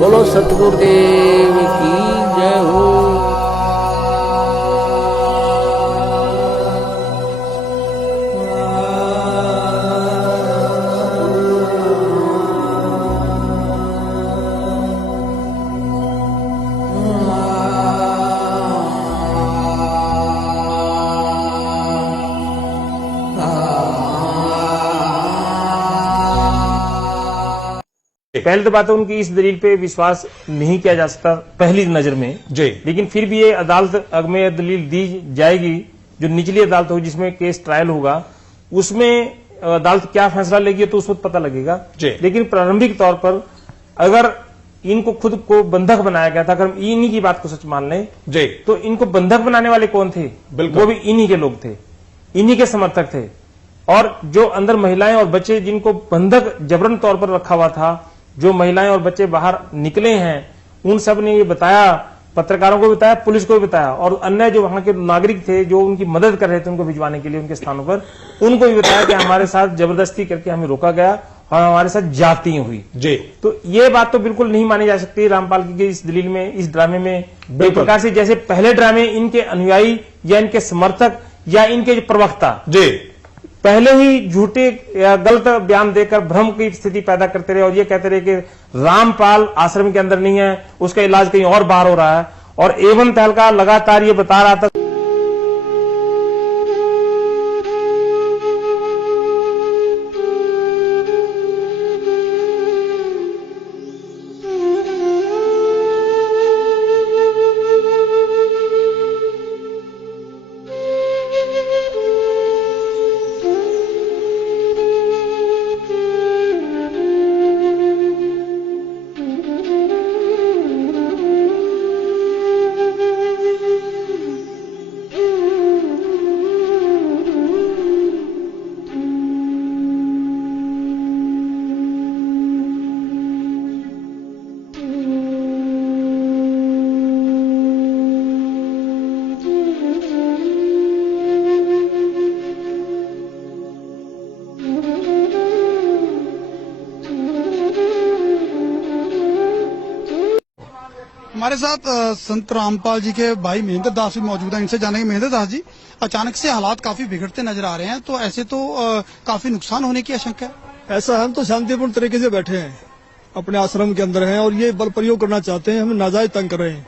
बोलो सतगुरुदेव की जय हो। पहले तो बात है उनकी इस दलील पे विश्वास नहीं किया जा सकता पहली नजर में जी। लेकिन फिर भी ये अदालत में यह दलील दी जाएगी जो निचली अदालत होगी जिसमें केस ट्रायल होगा उसमें अदालत क्या फैसला लेगी तो उस वक्त पता लगेगा जी। लेकिन प्रारंभिक तौर पर अगर इनको खुद को बंधक बनाया गया था अगर हम इन्हीं की बात को सच मान लें जी तो इनको बंधक बनाने वाले कौन थे? बिल्कुल। वो भी इन्हीं के लोग थे, इन्हीं के समर्थक थे। और जो अंदर महिलाएं और बच्चे जिनको बंधक जबरन तौर पर रखा हुआ था, जो महिलाएं और बच्चे बाहर निकले हैं उन सब ने ये बताया, पत्रकारों को बताया, पुलिस को भी बताया और अन्य जो वहां के नागरिक थे जो उनकी मदद कर रहे थे उनको भिजवाने के लिए उनके स्थानों पर, उनको भी बताया कि हमारे साथ जबरदस्ती करके हमें रोका गया और हमारे साथ जाती हुई जी। तो ये बात तो बिल्कुल नहीं मानी जा सकती रामपाल की इस दलील में, इस ड्रामे में। एक प्रकार से जैसे पहले ड्रामे इनके अनुयायी या इनके समर्थक या इनके जो प्रवक्ता जी पहले ही झूठे या गलत बयान देकर भ्रम की स्थिति पैदा करते रहे और ये कहते रहे कि रामपाल आश्रम के अंदर नहीं है, उसका इलाज कहीं और बाहर हो रहा है। और एवं तहलका लगातार ये बता रहा था हमारे साथ संत रामपाल जी के भाई महेंद्र दास भी मौजूद हैं। इनसे जानेंगे, महेंद्र दास जी, अचानक से हालात काफी बिगड़ते नजर आ रहे हैं, तो ऐसे तो काफी नुकसान होने की आशंका है। ऐसा हम तो शांतिपूर्ण तरीके से बैठे हैं, अपने आश्रम के अंदर हैं और ये बल प्रयोग करना चाहते हैं, हमें नाजायज तंग कर रहे हैं।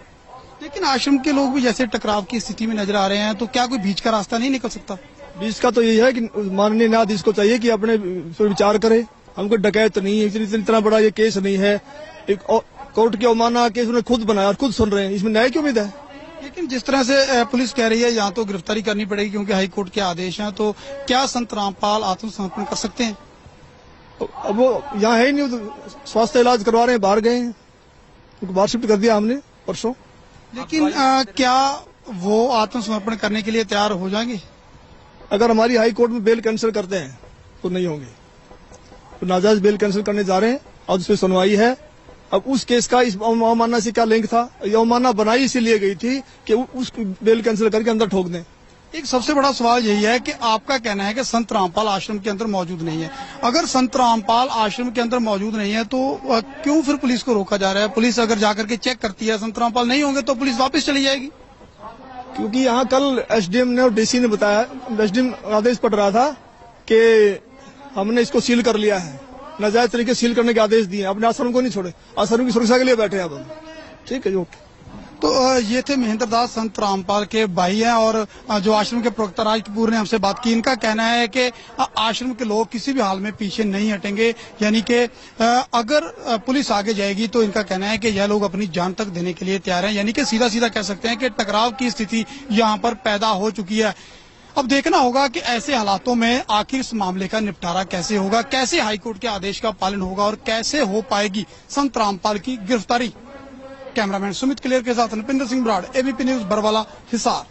लेकिन आश्रम के लोग भी जैसे टकराव की स्थिति में नजर आ रहे हैं, तो क्या कोई बीच का रास्ता नहीं निकल सकता? बीच का तो यही है कि माननीय न्यायाधीश को चाहिए कि अपने पर विचार करे। हमको डकैत नहीं है, इतना बड़ा ये केस नहीं है, एक कोर्ट की अवमानना केस उन्होंने खुद बनाया, खुद सुन रहे हैं, इसमें न्याय की उम्मीद है। लेकिन जिस तरह से पुलिस कह रही है यहाँ तो गिरफ्तारी करनी पड़ेगी क्योंकि हाईकोर्ट के आदेश हैं, तो क्या संत रामपाल आत्मसमर्पण कर सकते हैं? अब वो यहाँ है ही नहीं, स्वास्थ्य इलाज करवा रहे हैं, बाहर गए हैं, उनको बाहर शिफ्ट कर दिया हमने परसों। लेकिन क्या वो आत्मसमर्पण करने के लिए तैयार हो जाएंगे? अगर हमारी हाई कोर्ट में बेल कैंसिल करते हैं तो नहीं होंगे, तो नाजायज बेल कैंसिल करने जा रहे हैं और उस पर सुनवाई है। अब उस केस का इस अवमानना से क्या लिंक था? ये अवमानना बनाई इसीलिए गई थी कि उस बेल कैंसिल करके अंदर ठोक दें। एक सबसे बड़ा सवाल यही है कि आपका कहना है कि संत रामपाल आश्रम के अंदर मौजूद नहीं है। अगर संत रामपाल आश्रम के अंदर मौजूद नहीं है तो क्यों फिर पुलिस को रोका जा रहा है? पुलिस अगर जाकर के चेक करती है संत रामपाल नहीं होंगे तो पुलिस वापस चली जाएगी। क्योंकि यहाँ कल एसडीएम ने और डीसी ने बताया, एसडीएम आदेश पड़ रहा था कि हमने इसको सील कर लिया है, नाजायज तरीके सील करने के आदेश दिए, अपने आश्रम को नहीं छोड़े, आश्रम की सुरक्षा के लिए बैठे हैं अब हम। ठीक है, ओके। तो ये थे महेंद्र दास, संत रामपाल के भाई हैं और जो आश्रम के प्रवक्ता राज कपूर ने हमसे बात की। इनका कहना है कि आश्रम के लोग किसी भी हाल में पीछे नहीं हटेंगे, यानी कि अगर पुलिस आगे जाएगी तो इनका कहना है कि यह लोग अपनी जान तक देने के लिए तैयार हैं, यानी कि सीधा सीधा कह सकते हैं कि टकराव की स्थिति यहाँ पर पैदा हो चुकी है। अब देखना होगा कि ऐसे हालातों में आखिर इस मामले का निपटारा कैसे होगा, कैसे हाईकोर्ट के आदेश का पालन होगा और कैसे हो पाएगी संत रामपाल की गिरफ्तारी। कैमरामैन सुमित क्लियर के साथ Nripinder Singh Brar, ABP news, Barwala, Hisar.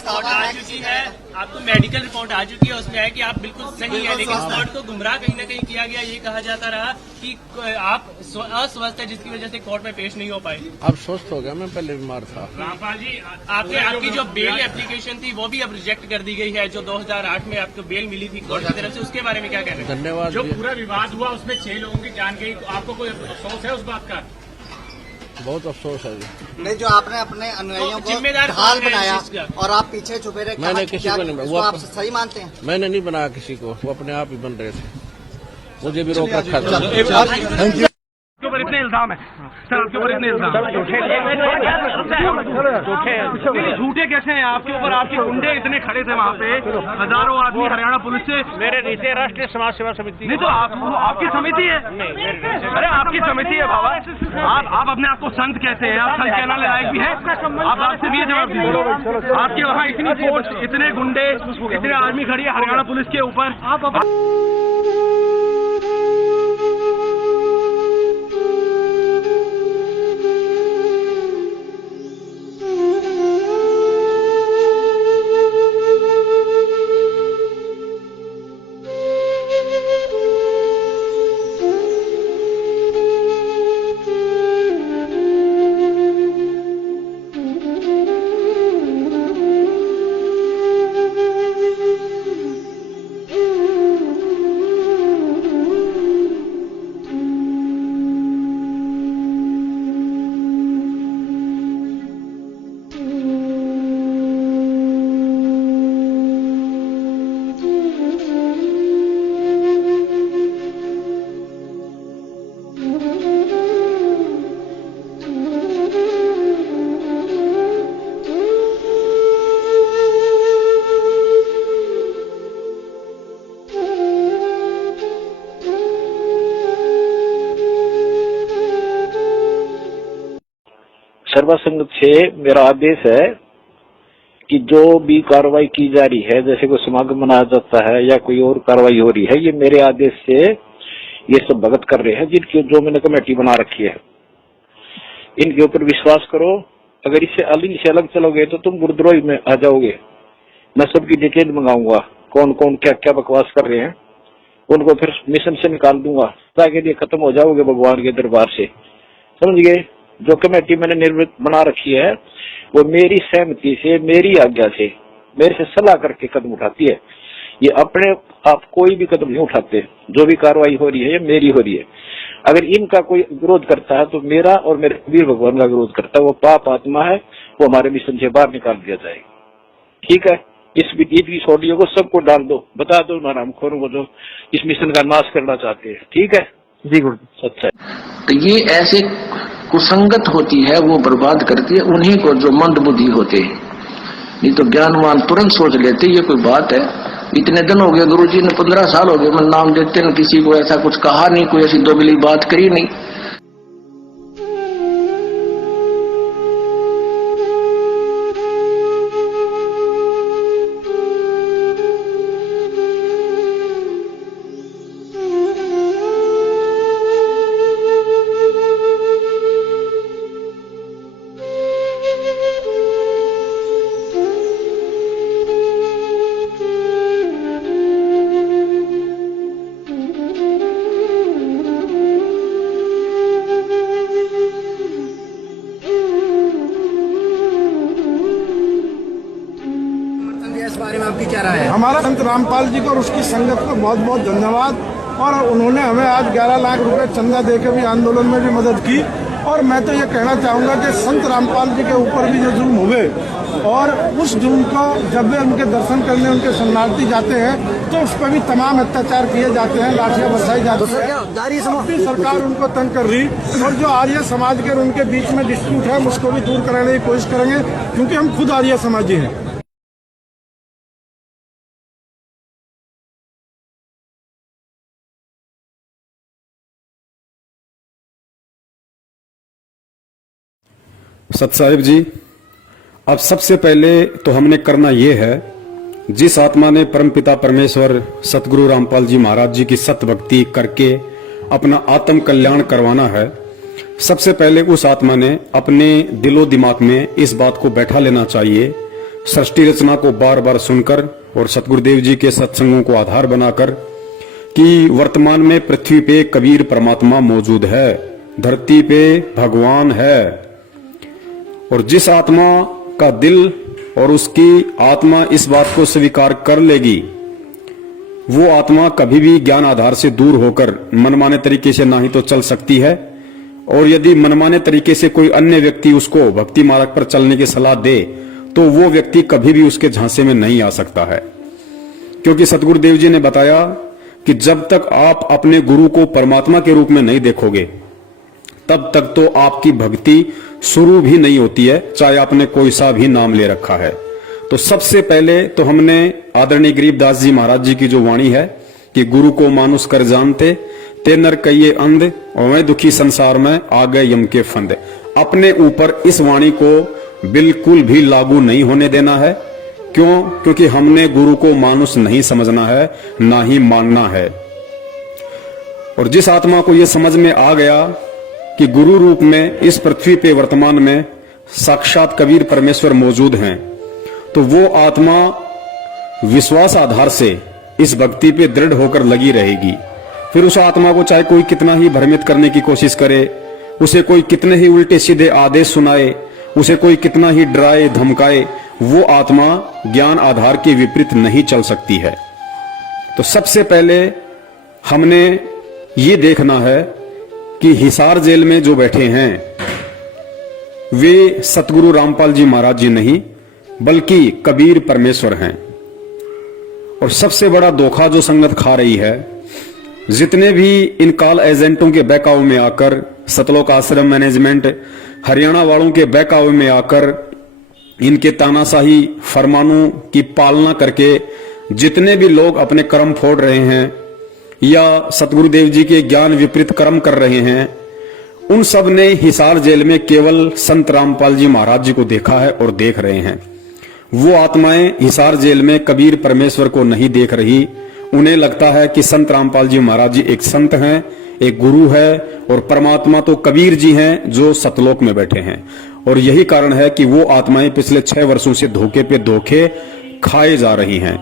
Report आ चुकी है, आपको मेडिकल रिपोर्ट आ चुकी है, उसमें है कि आप बिल्कुल सही है, लेकिन कोर्ट को गुमराह कहीं न कहीं किया गया। ये कहा जाता रहा कि आप अस्वस्थ है, जिसकी वजह से कोर्ट में पेश नहीं हो पाए। अब स्वस्थ हो गया, मैं पहले बीमार था। रामपाल जी, आपकी जो बेल एप्लीकेशन थी वो भी अब रिजेक्ट कर दी गई है, जो 2008 में आपको बेल मिली थी कोर्ट की तरफ से, उसके बारे में क्या कहना है? धन्यवाद। जो पूरा विवाद हुआ उसमें 6 लोगों की जान गई, तो आपको कोई अफसोस है उस बात का? बहुत अफसोस है जी। नहीं, जो आपने अपने अनुयायियों को जिम्मेदार ढाल कौन है बनाया इस चीज़ का? और आप पीछे छुपे रहे, मैंने किसी को नहीं, इसको आप सही मानते हैं? मैंने नहीं बनाया किसी को, वो अपने आप ही बन रहे थे, मुझे भी रोक रखा था। आपके ऊपर इतने इल्जाम है सर, आपके ऊपर इतने इल्जाम झूठे कैसे हैं आपके ऊपर? आपके गुंडे इतने खड़े थे वहाँ पे, हजारों आदमी हरियाणा पुलिस से। मेरे नीचे राष्ट्रीय समाज सेवा समिति। नहीं तो आपकी समिति है? अरे आपकी समिति है बाबा, आप अपने आप को संत कहते हैं, आप संत कहने लायक भी है? आप आपसे भी जवाब दीजिए। आपके वहाँ इतनी फोर्स, इतने गुंडे, इतने आर्मी खड़ी है हरियाणा पुलिस के ऊपर। सर्व संघ से मेरा आदेश है कि जो भी कार्रवाई की जा रही है, जैसे कोई समागम मनाया जाता है या कोई और कार्रवाई हो रही है, ये मेरे आदेश से ये सब भगत कर रहे हैं, जिनकी जो मैंने कमेटी बना रखी है। इनके ऊपर विश्वास करो, अगर इससे अलग चलोगे तो तुम गुरुद्रोही में आ जाओगे। मैं सबकी डिटेल मंगाऊंगा, कौन कौन क्या क्या बकवास कर रहे हैं, उनको फिर मिशन से निकाल दूंगा, ताकि ये खत्म हो जाओगे भगवान के दरबार से, समझ गए। जो कमेटी मैंने निर्मित बना रखी है वो मेरी सहमति से, मेरी आज्ञा से, मेरे से सलाह करके कदम उठाती है। ये अपने आप कोई भी कदम नहीं उठाते। जो भी कार्रवाई हो रही है ये मेरी हो रही है। अगर इनका कोई विरोध करता है तो मेरा और मेरे वीर भगवान का विरोध करता है, वो पाप आत्मा है, वो हमारे मिशन से बाहर निकाल दिया जाएगा। ठीक है, इस ऑडियो को सबको डाल दो, बता दो हरामखोरों को जो इस मिशन का नाश करना चाहते हैं। ठीक है जी गुरु, सच्चा है। तो ये ऐसे कुसंगत होती है, वो बर्बाद करती है उन्हीं को जो मंद बुद्धि होते हैं। नहीं तो ज्ञानवान तुरंत सोच लेते ये कोई बात है। इतने दिन हो गए गुरुजी ने, 15 साल हो गए, मैं नाम देते न, किसी को ऐसा कुछ कहा नहीं, कोई ऐसी दोगली बात करी नहीं। इस बारे में आपकी क्या राय है? हमारा संत रामपाल जी को और उसकी संगत को बहुत बहुत धन्यवाद। और उन्होंने हमें आज 11 लाख रुपए चंदा देकर भी आंदोलन में भी मदद की। और मैं तो ये कहना चाहूंगा कि संत रामपाल जी के ऊपर भी जो जुल्म हुए, और उस जुल्म को जब वे उनके दर्शन करने उनके शरणार्थी जाते हैं तो उस पर भी तमाम अत्याचार किए जाते हैं, लाठियां बरसाई जाती है। सरकार उनको तंग कर रही, और जो आर्य समाज के उनके बीच में डिस्प्यूट है उसको भी दूर कराने की कोशिश करेंगे, क्योंकि हम खुद आर्य समाजी हैं। सत साहिब जी, अब सबसे पहले तो हमने करना ये है, जिस आत्मा ने परमपिता परमेश्वर सतगुरु रामपाल जी महाराज जी की सत भक्ति करके अपना आत्म कल्याण करवाना है, सबसे पहले उस आत्मा ने अपने दिलो दिमाग में इस बात को बैठा लेना चाहिए सृष्टि रचना को बार बार सुनकर और सतगुरुदेव जी के सत्संगों को आधार बनाकर कि वर्तमान में पृथ्वी पे कबीर परमात्मा मौजूद है, धरती पे भगवान है, और जिस आत्मा का दिल और उसकी आत्मा इस बात को स्वीकार कर लेगी, वो आत्मा कभी भी ज्ञान आधार से दूर होकर मनमाने तरीके से ना ही तो चल सकती है, और यदि मनमाने तरीके से कोई अन्य व्यक्ति उसको भक्ति मार्ग पर चलने की सलाह दे तो वो व्यक्ति कभी भी उसके झांसे में नहीं आ सकता है। क्योंकि सतगुरुदेव जी ने बताया कि जब तक आप अपने गुरु को परमात्मा के रूप में नहीं देखोगे तब तक तो आपकी भक्ति शुरू भी नहीं होती है, चाहे आपने कोई सा भी नाम ले रखा है। तो सबसे पहले तो हमने आदरणीय गरीबदास जी महाराज जी की जो वाणी है कि गुरु को मानुष कर जानते ते नर कहिए अंध और मैं दुखी संसार में आ गए यम के फंद, अपने ऊपर इस वाणी को बिल्कुल भी लागू नहीं होने देना है। क्यों? क्योंकि हमने गुरु को मानुष नहीं समझना है, ना ही मानना है। और जिस आत्मा को यह समझ में आ गया कि गुरु रूप में इस पृथ्वी पे वर्तमान में साक्षात कबीर परमेश्वर मौजूद हैं, तो वो आत्मा विश्वास आधार से इस भक्ति पे दृढ़ होकर लगी रहेगी। फिर उस आत्मा को चाहे कोई कितना ही भ्रमित करने की कोशिश करे, उसे कोई कितने ही उल्टे सीधे आदेश सुनाए, उसे कोई कितना ही डराए धमकाए, वो आत्मा ज्ञान आधार के विपरीत नहीं चल सकती है। तो सबसे पहले हमने ये देखना है कि हिसार जेल में जो बैठे हैं वे सतगुरु रामपाल जी महाराज जी नहीं बल्कि कबीर परमेश्वर हैं। और सबसे बड़ा धोखा जो संगत खा रही है, जितने भी इन कॉल एजेंटों के बहकावे में आकर, सतलोक आश्रम मैनेजमेंट हरियाणा वालों के बहकावे में आकर, इनके तानाशाही फरमानों की पालना करके जितने भी लोग अपने कर्म फोड़ रहे हैं या सतगुरुदेव जी के ज्ञान विपरीत कर्म कर रहे हैं, उन सब ने हिसार जेल में केवल संत रामपाल जी महाराज जी को देखा है और देख रहे हैं। वो आत्माएं हिसार जेल में कबीर परमेश्वर को नहीं देख रही। उन्हें लगता है कि संत रामपाल जी महाराज जी एक संत हैं, एक गुरु है, और परमात्मा तो कबीर जी हैं जो सतलोक में बैठे हैं। और यही कारण है कि वो आत्माएं पिछले 6 वर्षों से धोखे पे धोखे खाए जा रही हैं।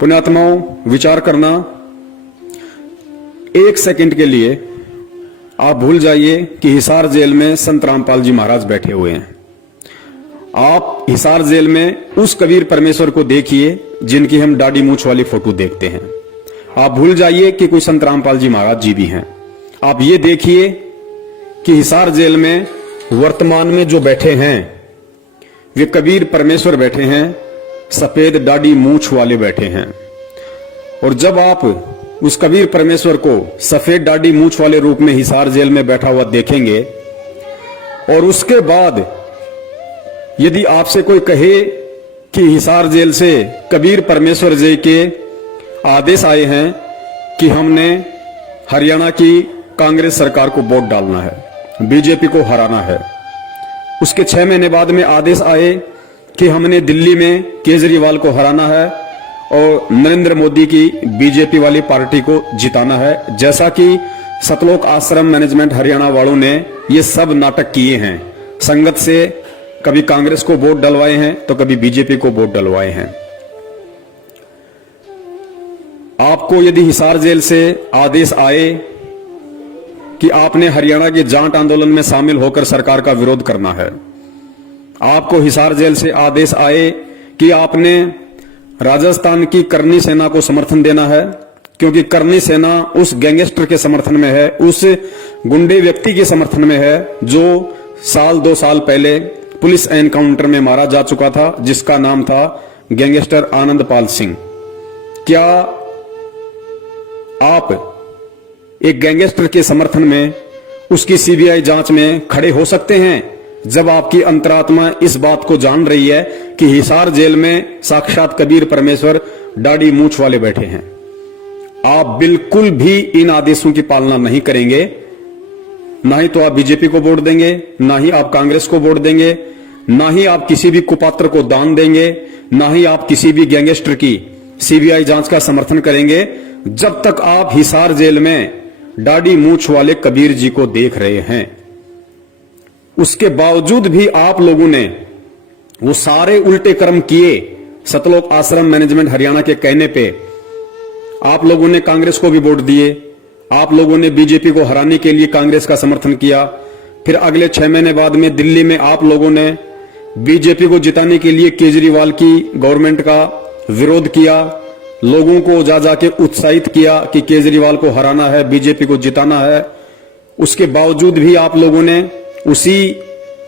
पुण्यात्माओं, विचार करना, 1 सेकंड के लिए आप भूल जाइए कि हिसार जेल में संत रामपाल जी महाराज बैठे हुए हैं। आप हिसार जेल में उस कबीर परमेश्वर को देखिए जिनकी हम दाढ़ी मूंछ वाली फोटो देखते हैं। आप भूल जाइए कि कोई संत रामपाल जी महाराज जी भी हैं। आप ये देखिए कि हिसार जेल में वर्तमान में जो बैठे हैं वे कबीर परमेश्वर बैठे हैं, सफेद दाढ़ी मूंछ वाले बैठे हैं। और जब आप उस कबीर परमेश्वर को सफेद दाढ़ी मूंछ वाले रूप में हिसार जेल में बैठा हुआ देखेंगे, और उसके बाद यदि आपसे कोई कहे कि हिसार जेल से कबीर परमेश्वर जी के आदेश आए हैं कि हमने हरियाणा की कांग्रेस सरकार को वोट डालना है, बीजेपी को हराना है, उसके 6 महीने बाद में आदेश आए कि हमने दिल्ली में केजरीवाल को हराना है और नरेंद्र मोदी की बीजेपी वाली पार्टी को जिताना है, जैसा कि सतलोक आश्रम मैनेजमेंट हरियाणा वालों ने ये सब नाटक किए हैं। संगत से कभी कांग्रेस को वोट डलवाए हैं तो कभी बीजेपी को वोट डलवाए हैं। आपको यदि हिसार जेल से आदेश आए कि आपने हरियाणा के जाट आंदोलन में शामिल होकर सरकार का विरोध करना है, आपको हिसार जेल से आदेश आए कि आपने राजस्थान की करनी सेना को समर्थन देना है, क्योंकि करनी सेना उस गैंगस्टर के समर्थन में है, उस गुंडे व्यक्ति के समर्थन में है जो 1-2 साल पहले पुलिस एनकाउंटर में मारा जा चुका था, जिसका नाम था गैंगस्टर आनंदपाल सिंह। क्या आप एक गैंगस्टर के समर्थन में उसकी सीबीआई जांच में खड़े हो सकते हैं जब आपकी अंतरात्मा इस बात को जान रही है कि हिसार जेल में साक्षात कबीर परमेश्वर दाढ़ी मूंछ वाले बैठे हैं? आप बिल्कुल भी इन आदेशों की पालना नहीं करेंगे। ना ही तो आप बीजेपी को वोट देंगे, ना ही आप कांग्रेस को वोट देंगे, ना ही आप किसी भी कुपात्र को दान देंगे, ना ही आप किसी भी गैंगस्टर की सीबीआई जांच का समर्थन करेंगे, जब तक आप हिसार जेल में दाढ़ी मूंछ वाले कबीर जी को देख रहे हैं। उसके बावजूद भी आप लोगों ने वो सारे उल्टे कर्म किए सतलोक आश्रम मैनेजमेंट हरियाणा के कहने पे। आप लोगों ने कांग्रेस को भी वोट दिए, आप लोगों ने बीजेपी को हराने के लिए कांग्रेस का समर्थन किया। फिर अगले 6 महीने बाद में दिल्ली में आप लोगों ने बीजेपी को जिताने के लिए केजरीवाल की गवर्नमेंट का विरोध किया, लोगों को जा जाके उत्साहित किया कि केजरीवाल को हराना है, बीजेपी को जिताना है। उसके बावजूद भी आप लोगों ने उसी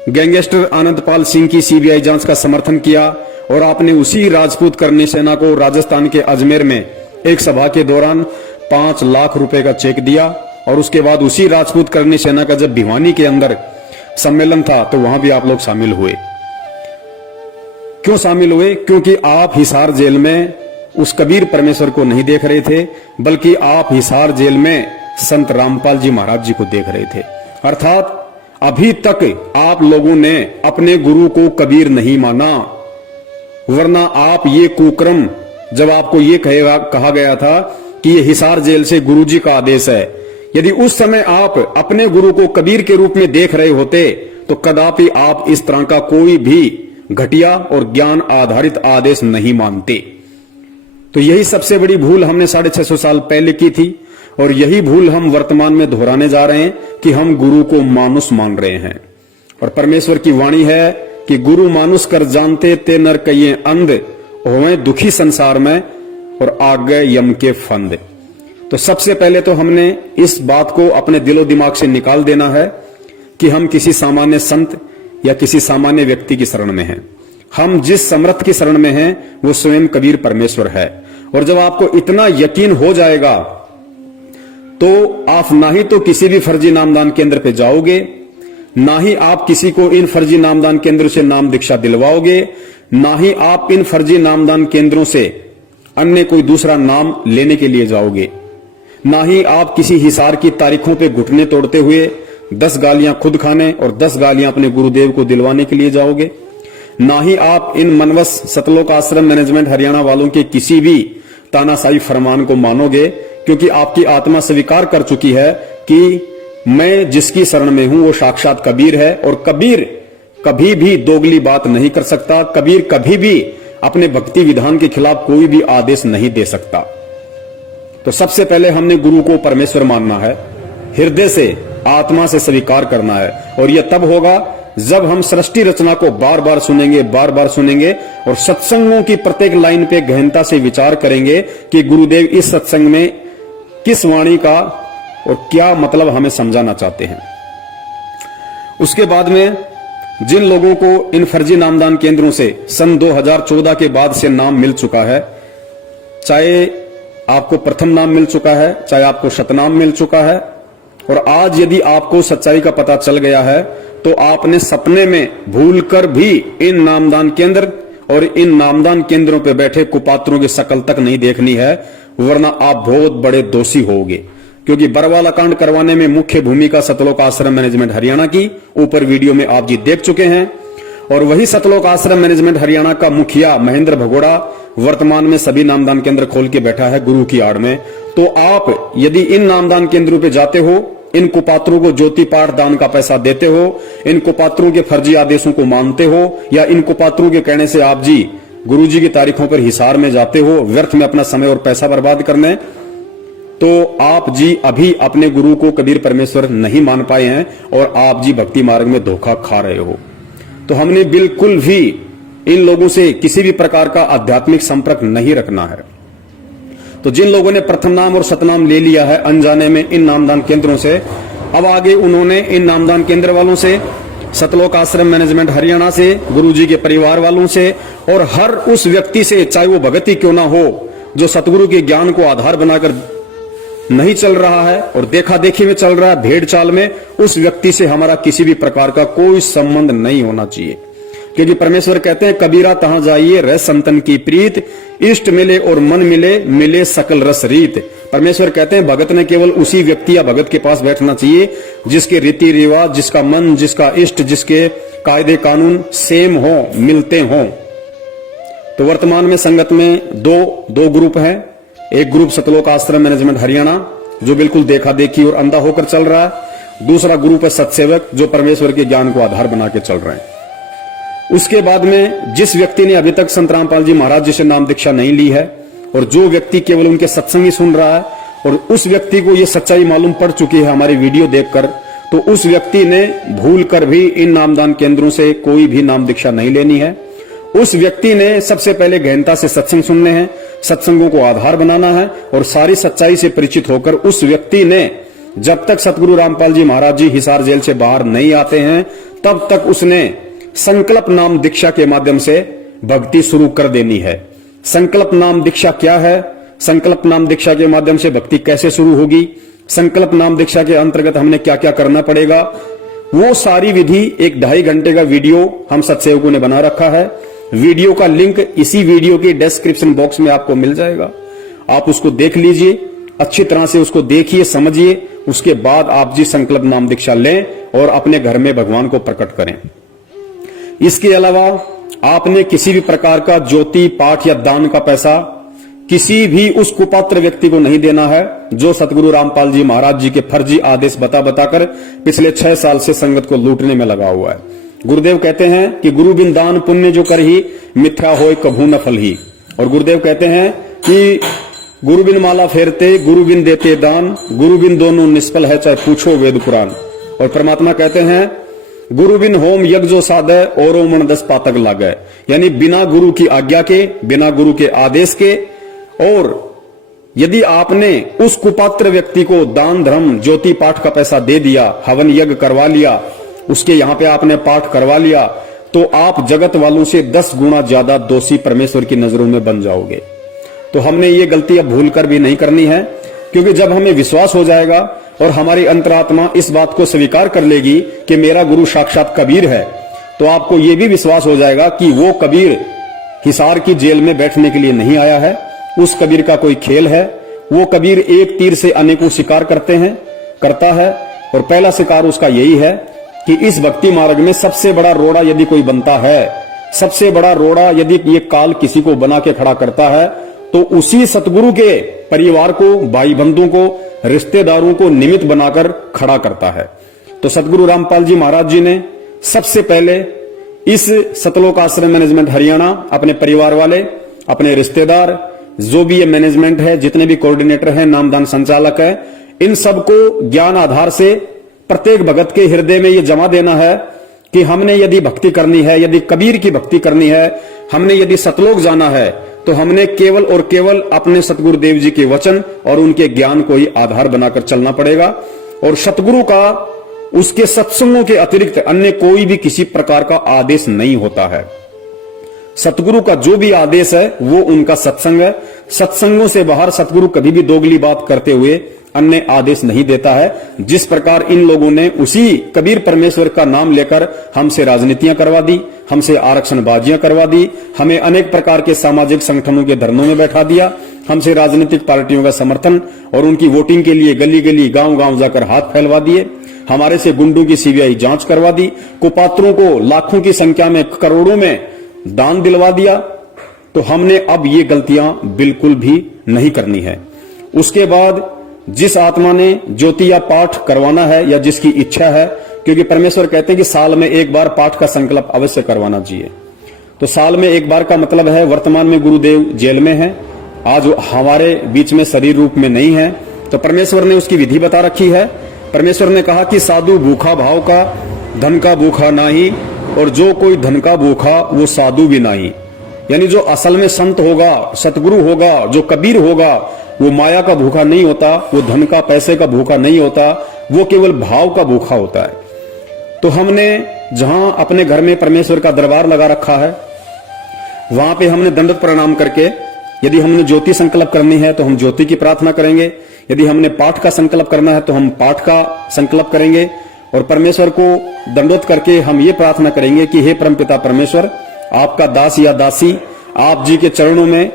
गैंगस्टर आनंदपाल सिंह की सीबीआई जांच का समर्थन किया और आपने उसी राजपूत करनी सेना को राजस्थान के अजमेर में एक सभा के दौरान 5 लाख रुपए का चेक दिया। और उसके बाद उसी राजपूत करनी सेना का जब भिवानी के अंदर सम्मेलन था तो वहां भी आप लोग शामिल हुए। क्यों शामिल हुए? क्योंकि आप हिसार जेल में उस कबीर परमेश्वर को नहीं देख रहे थे, बल्कि आप हिसार जेल में संत रामपाल जी महाराज जी को देख रहे थे। अर्थात अभी तक आप लोगों ने अपने गुरु को कबीर नहीं माना, वरना आप ये कुक्रम, जब आपको ये कहा गया था कि ये हिसार जेल से गुरुजी का आदेश है, यदि उस समय आप अपने गुरु को कबीर के रूप में देख रहे होते तो कदापि आप इस तरह का कोई भी घटिया और ज्ञान आधारित आदेश नहीं मानते। तो यही सबसे बड़ी भूल हमने 650 साल पहले की थी और यही भूल हम वर्तमान में दोहराने जा रहे हैं कि हम गुरु को मानुष मान रहे हैं। और परमेश्वर की वाणी है कि गुरु मानुष कर जानते ते नर कहिए अंध, होवे दुखी संसार में और आग गए यम के फंद। तो सबसे पहले तो हमने इस बात को अपने दिलो दिमाग से निकाल देना है कि हम किसी सामान्य संत या किसी सामान्य व्यक्ति की शरण में हैं। हम जिस समर्थ की शरण में हैं वो स्वयं कबीर परमेश्वर है। और जब आपको इतना यकीन हो जाएगा तो आप ना ही तो किसी भी फर्जी नामदान केंद्र पे जाओगे, ना ही आप किसी को इन फर्जी नामदान केंद्रों से नाम दीक्षा दिलवाओगे, ना ही आप इन फर्जी नामदान केंद्रों से अन्य कोई दूसरा नाम लेने के लिए जाओगे, ना ही आप किसी हिसार की तारीखों पे घुटने तोड़ते हुए 10 गालियां खुद खाने और 10 गालियां अपने गुरुदेव को दिलवाने के लिए जाओगे, ना ही आप इन मनवस सतलोक आश्रम मैनेजमेंट हरियाणा वालों के किसी भी तानाशाही फरमान को मानोगे, क्योंकि आपकी आत्मा स्वीकार कर चुकी है कि मैं जिसकी शरण में हूं वो साक्षात कबीर है। और कबीर कभी भी दोगली बात नहीं कर सकता, कबीर कभी भी अपने भक्ति विधान के खिलाफ कोई भी आदेश नहीं दे सकता। तो सबसे पहले हमने गुरु को परमेश्वर मानना है, हृदय से आत्मा से स्वीकार करना है। और यह तब होगा जब हम सृष्टि रचना को बार बार सुनेंगे और सत्संगों की प्रत्येक लाइन पे गहनता से विचार करेंगे कि गुरुदेव इस सत्संग में किस वाणी का और क्या मतलब हमें समझाना चाहते हैं। उसके बाद में जिन लोगों को इन फर्जी नामदान केंद्रों से सन 2014 के बाद से नाम मिल चुका है, चाहे आपको प्रथम नाम मिल चुका है, चाहे आपको शतनाम मिल चुका है, और आज यदि आपको सच्चाई का पता चल गया है तो आपने सपने में भूलकर भी इन नामदान केंद्र और इन नामदान केंद्रों पर बैठे कुपात्रों की शक्ल तक नहीं देखनी है, वरना आप बहुत बड़े दोषी होगे। क्योंकि बरवाला कांड करवाने में मुख्य भूमिका सतलोक आश्रम मैनेजमेंट हरियाणा की ऊपर वीडियो में आप जी देख चुके हैं। और वही सतलोक आश्रम मैनेजमेंट हरियाणा का मुखिया महेंद्र भगोड़ा वर्तमान में सभी नामदान केंद्र खोल के बैठा है गुरु की आड़ में। तो आप यदि इन नामदान केंद्रों पे जाते हो, इन कुपात्रों को ज्योति पाठ दान का पैसा देते हो, इन कुपात्रों के फर्जी आदेशों को मानते हो, या इन कुपात्रों के कहने से आप जी गुरुजी की तारीखों पर हिसार में जाते हो व्यर्थ में अपना समय और पैसा बर्बाद करने, तो आप जी अभी अपने गुरु को कबीर परमेश्वर नहीं मान पाए हैं और आप जी भक्ति मार्ग में धोखा खा रहे हो। तो हमने बिल्कुल भी इन लोगों से किसी भी प्रकार का आध्यात्मिक संपर्क नहीं रखना है। तो जिन लोगों ने प्रथम नाम और सतनाम ले लिया है अनजाने में इन नामदान केंद्रों से, अब आगे उन्होंने इन नामदान केंद्र वालों से, सतलोक आश्रम मैनेजमेंट हरियाणा से, गुरुजी के परिवार वालों से और हर उस व्यक्ति से, चाहे वो भगत ही क्यों ना हो, जो सतगुरु के ज्ञान को आधार बनाकर नहीं चल रहा है और देखा देखी में चल रहा है, भेड़ चाल में, उस व्यक्ति से हमारा किसी भी प्रकार का कोई संबंध नहीं होना चाहिए। क्योंकि परमेश्वर कहते हैं कबीरा तहां जाइए रह संतन की प्रीत, इष्ट मिले और मन मिले, मिले सकल रस रीत। परमेश्वर कहते हैं भगत ने केवल उसी व्यक्ति या भगत के पास बैठना चाहिए जिसके रीति रिवाज, जिसका मन, जिसका इष्ट, जिसके कायदे कानून सेम हो, मिलते हों। तो वर्तमान में संगत में दो ग्रुप हैं। एक ग्रुप सतलोक आश्रम मैनेजमेंट हरियाणा जो बिल्कुल देखा देखी और अंधा होकर चल रहा है, दूसरा ग्रुप है सत्सेवक जो परमेश्वर के ज्ञान को आधार बना के चल रहे हैं। उसके बाद में जिस व्यक्ति ने अभी तक संत रामपाल जी महाराज जी से नाम दीक्षा नहीं ली है और जो व्यक्ति केवल उनके सत्संग ही सुन रहा है और उस व्यक्ति को ये सच्चाई मालूम पड़ चुकी है हमारी वीडियो देखकर, तो उस व्यक्ति ने भूल कर भी इन नामदान केंद्रों से कोई भी नाम दीक्षा नहीं लेनी है। उस व्यक्ति ने सबसे पहले गहनता से सत्संग सुनने हैं, सत्संगों को आधार बनाना है और सारी सच्चाई से परिचित होकर उस व्यक्ति ने जब तक सतगुरु रामपाल जी महाराज जी हिसार जेल से बाहर नहीं आते हैं तब तक उसने संकल्प नाम दीक्षा के माध्यम से भक्ति शुरू कर देनी है। संकल्प नाम दीक्षा क्या है, संकल्प नाम दीक्षा के माध्यम से भक्ति कैसे शुरू होगी, संकल्प नाम दीक्षा के अंतर्गत हमने क्या क्या करना पड़ेगा, वो सारी विधि एक 2.5 घंटे का वीडियो हम सत्सेवकों ने बना रखा है। वीडियो का लिंक इसी वीडियो के डिस्क्रिप्शन बॉक्स में आपको मिल जाएगा, आप उसको देख लीजिए, अच्छी तरह से उसको देखिए, समझिए, उसके बाद आप जी संकल्प नाम दीक्षा लें और अपने घर में भगवान को प्रकट करें। इसके अलावा आपने किसी भी प्रकार का ज्योति पाठ या दान का पैसा किसी भी उस कुपात्र व्यक्ति को नहीं देना है जो सतगुरु रामपाल जी महाराज जी के फर्जी आदेश बताकर पिछले 6 साल से संगत को लूटने में लगा हुआ है। गुरुदेव कहते हैं कि गुरु बिन दान पुण्य जो कर ही मिथ्या होय कभू न फल ही। और गुरुदेव कहते हैं कि गुरु बिन माला फेरते गुरु बिन देते दान, गुरु बिन दोनों निष्फल है चाहे पूछो वेद कुरान। और परमात्मा कहते हैं गुरु बिन होम यज्ञ जो साधे औरों मन 10 पातक लागे, यानी बिना गुरु की आज्ञा के, बिना गुरु के आदेश के। और यदि आपने उस कुपात्र व्यक्ति को दान धर्म ज्योति पाठ का पैसा दे दिया, हवन यज्ञ करवा लिया, उसके यहां पे आपने पाठ करवा लिया, तो आप जगत वालों से 10 गुना ज्यादा दोषी परमेश्वर की नजरों में बन जाओगे। तो हमने ये गलती अब भूल कर भी नहीं करनी है, क्योंकि जब हमें विश्वास हो जाएगा और हमारी अंतरात्मा इस बात को स्वीकार कर लेगी कि मेरा गुरु साक्षात कबीर है, तो आपको यह भी विश्वास हो जाएगा कि वो कबीर हिसार की जेल में बैठने के लिए नहीं आया है, उस कबीर का कोई खेल है। वो कबीर एक तीर से अनेकों शिकार करता है और पहला शिकार उसका यही है कि इस भक्ति मार्ग में सबसे बड़ा रोड़ा यदि कोई बनता है, सबसे बड़ा रोड़ा यदि ये काल किसी को बना के खड़ा करता है, तो उसी सतगुरु के परिवार को, भाई बंधुओं को, रिश्तेदारों को निमित्त बनाकर खड़ा करता है। तो सतगुरु रामपाल जी महाराज जी ने सबसे पहले इस सतलोक आश्रम मैनेजमेंट हरियाणा अपने परिवार वाले, अपने रिश्तेदार, जो भी ये मैनेजमेंट है, जितने भी कोऑर्डिनेटर हैं, नामदान संचालक है, इन सबको ज्ञान आधार से प्रत्येक भगत के हृदय में ये जमा देना है कि हमने यदि भक्ति करनी है, यदि कबीर की भक्ति करनी है, हमने यदि सतलोक जाना है, तो हमने केवल और केवल अपने सतगुरुदेव जी के वचन और उनके ज्ञान को ही आधार बनाकर चलना पड़ेगा। और सतगुरु का उसके सत्संगों के अतिरिक्त अन्य कोई भी किसी प्रकार का आदेश नहीं होता है। सतगुरु का जो भी आदेश है वो उनका सत्संग है। सत्संगों से बाहर सतगुरु कभी भी दोगली बात करते हुए अन्य आदेश नहीं देता है। जिस प्रकार इन लोगों ने उसी कबीर परमेश्वर का नाम लेकर हमसे राजनीतियां करवा दी, हमसे आरक्षणबाजियां करवा दी, हमें अनेक प्रकार के सामाजिक संगठनों के धरनों में बैठा दिया, हमसे राजनीतिक पार्टियों का समर्थन और उनकी वोटिंग के लिए गली गली गांव गांव जाकर हाथ फैलवा दिए, हमारे से गुंडों की सीबीआई जांच करवा दी, कुपात्रों को लाखों की संख्या में, करोड़ों में दान दिलवा दिया। तो हमने अब ये गलतियां बिल्कुल भी नहीं करनी है। उसके बाद जिस आत्मा ने ज्योति या पाठ करवाना है या जिसकी इच्छा है, क्योंकि परमेश्वर कहते हैं कि साल में एक बार पाठ का संकल्प अवश्य करवाना चाहिए। तो साल में एक बार का मतलब है, वर्तमान में गुरुदेव जेल में हैं, आज हमारे बीच में शरीर रूप में नहीं है, तो परमेश्वर ने उसकी विधि बता रखी है। परमेश्वर ने कहा कि साधु भूखा भाव का, धन का भूखा नाही, और जो कोई धन का भूखा वो साधु भी नहीं। यानी जो असल में संत होगा, सतगुरु होगा, जो कबीर होगा, वो माया का भूखा नहीं होता, वो धन का पैसे का भूखा नहीं होता, वो केवल भाव का भूखा होता है। तो हमने जहां अपने घर में परमेश्वर का दरबार लगा रखा है, वहां पे हमने दंडवत प्रणाम करके, यदि हमने ज्योति संकल्प करनी है तो हम ज्योति की प्रार्थना करेंगे, यदि हमने पाठ का संकल्प करना है तो हम पाठ का संकल्प करेंगे, और परमेश्वर को दंडवत करके हम ये प्रार्थना करेंगे कि हे परमपिता परमेश्वर, आपका दास या दासी आप जी के चरणों में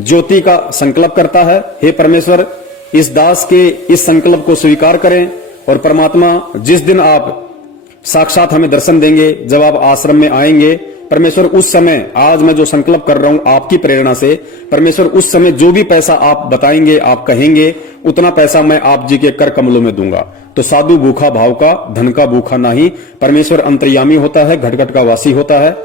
ज्योति का संकल्प करता है। हे परमेश्वर, इस दास के इस संकल्प को स्वीकार करें, और परमात्मा जिस दिन आप साक्षात हमें दर्शन देंगे, जब आप आश्रम में आएंगे, परमेश्वर उस समय, आज मैं जो संकल्प कर रहा हूं आपकी प्रेरणा से, परमेश्वर उस समय जो भी पैसा आप बताएंगे, आप कहेंगे, उतना पैसा मैं आप जी के कर कमलों में दूंगा। तो साधु भूखा भाव का, धन का भूखा नहीं। परमेश्वर अंतर्यामी होता है, घट घट का वासी होता है।